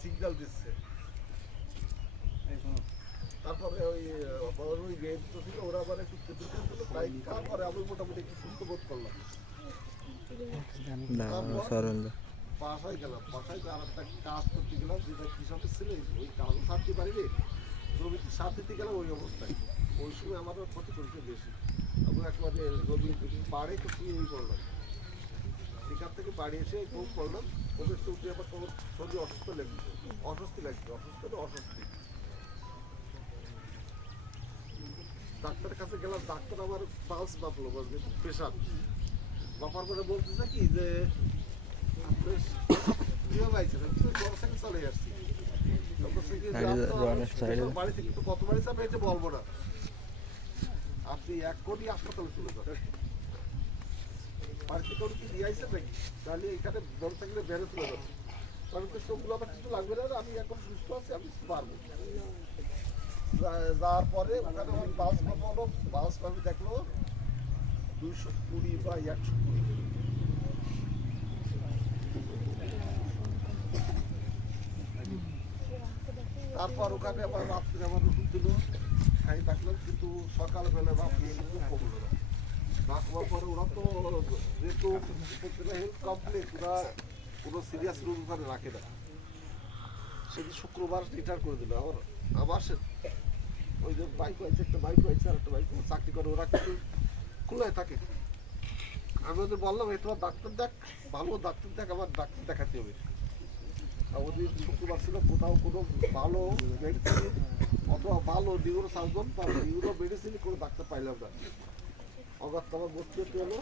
Signal দিচ্ছে। তারপরে ওই রেড তো ছিল, ওরা আবার একটু বাইক খাওয়ার পরে আমি মোটামুটি একটু সুস্থ বোধ করলাম। বাসায় গেলাম, বাসায় আর একটা কাজ করতে গেলাম, যেটা কৃষকের ছিল ওই কাজও ছাড়তে পারিনি, জমিতে সার দিতে গেলাম ওই অবস্থায়। ওই সময় আমার ক্ষতি করেছে বেশি। আমি একবারে জমি পাড়ে তো শুয়েই পড়লাম, সেখান থেকে বাড়ি এসে খুব পড়লাম, ওদের চলতে আবার তোমার শরীর অসুস্থ লাগছে, অস্বস্তি লাগছে, অস্বস্তি। ডাক্তারের কাছে গেলাম, ডাক্তার আমার পালস মাপলো, প্রেশার মাপার পরে বলতেছে কি যে চলে আসছি বাড়ি থেকে কত বাড়ি চাপে এটা বলবো না, আপনি 1 কোটি হাসপাতালে চলে যাবেন। বাড়ি থেকে কি দিয়ে আসছেন নাকি? তাহলে এখানে বড় থাকলে বেড়ে তুলে যাবেন, কারণ চোখগুলো আমার কিছু লাগবে না, আমি এখন সুস্থ আছি, আমি পারবো। যাওয়ার পরে ওখানে আমার বাস মাপালো, বাস মাপি দেখলো 220 বা 120। তারপর ওখানে আবার রাত্রে আমার ওষুধ দিল, খাই থাকলাম, কিন্তু সকালবেলা ভাবছি কমলো না। না কমার পরে ওরা তো যেহেতু হেলথ কমপ্লেক্স, ওরা কোনো সিরিয়াস রোগ ওখানে রাখে না। সেদিন শুক্রবার রিটায়ার করে দিল। আবার সে ওই যে বাইক হয়েছে, একটা বাইক হয়েছে আর একটা বাইক চাকরি করে, ওরা কিন্তু খুলে থাকে। আমি ওদের বললাম এই তোমার ডাক্তার দেখ, ভালো ডাক্তার দেখ, আমার ডাক্তার দেখাতে হবে। ওদের শুক্রবার ছিল, কোথাও কোনো ভালো মেডিসিন অথবা ভালো নিউরো সার্জন বা নিউরো মেডিসিন কোনো ডাক্তার পাইলাম না। অগাস্ট আমার ভর্তি হতে হলো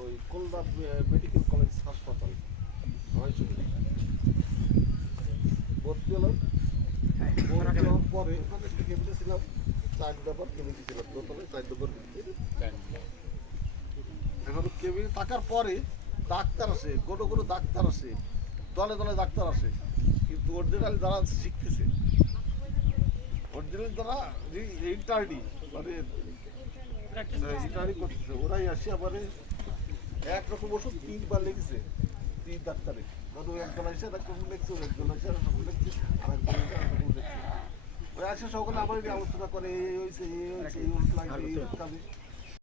ওই কলকাতা মেডিকেল কলেজ হাসপাতাল, ভর্তি হলাম। পরে ওখানে একটা কেবিনে ছিলাম, 4 নম্বর কেবিনে ছিলাম, দোতলায় 4 নম্বর কেবিনে। এখন কেবিনে থাকার পরে ডাক্তার আসে, কোনো ডাক্তার আসে, দলে দলে ডাক্তার আসে, কিন্তু অরিজিনাল যারা শিখতেছে, অরিজিনাল যারা ইন্টার্নি মানে ইন্টার্নি করতেছে, ওরাই আসে আবার একরকম ওষুধ 3 বার লেগেছে, 3 ডাক্তারে। মানে একজন এসে ডাক্তার লিখছে, একজন এসে লিখছে, আর একজন লিখছে। ওই আসে সকলে আমার আলোচনা করে, এই হয়েছে, এই ওষুধ লাগবে, এই ওষুধ খাবে।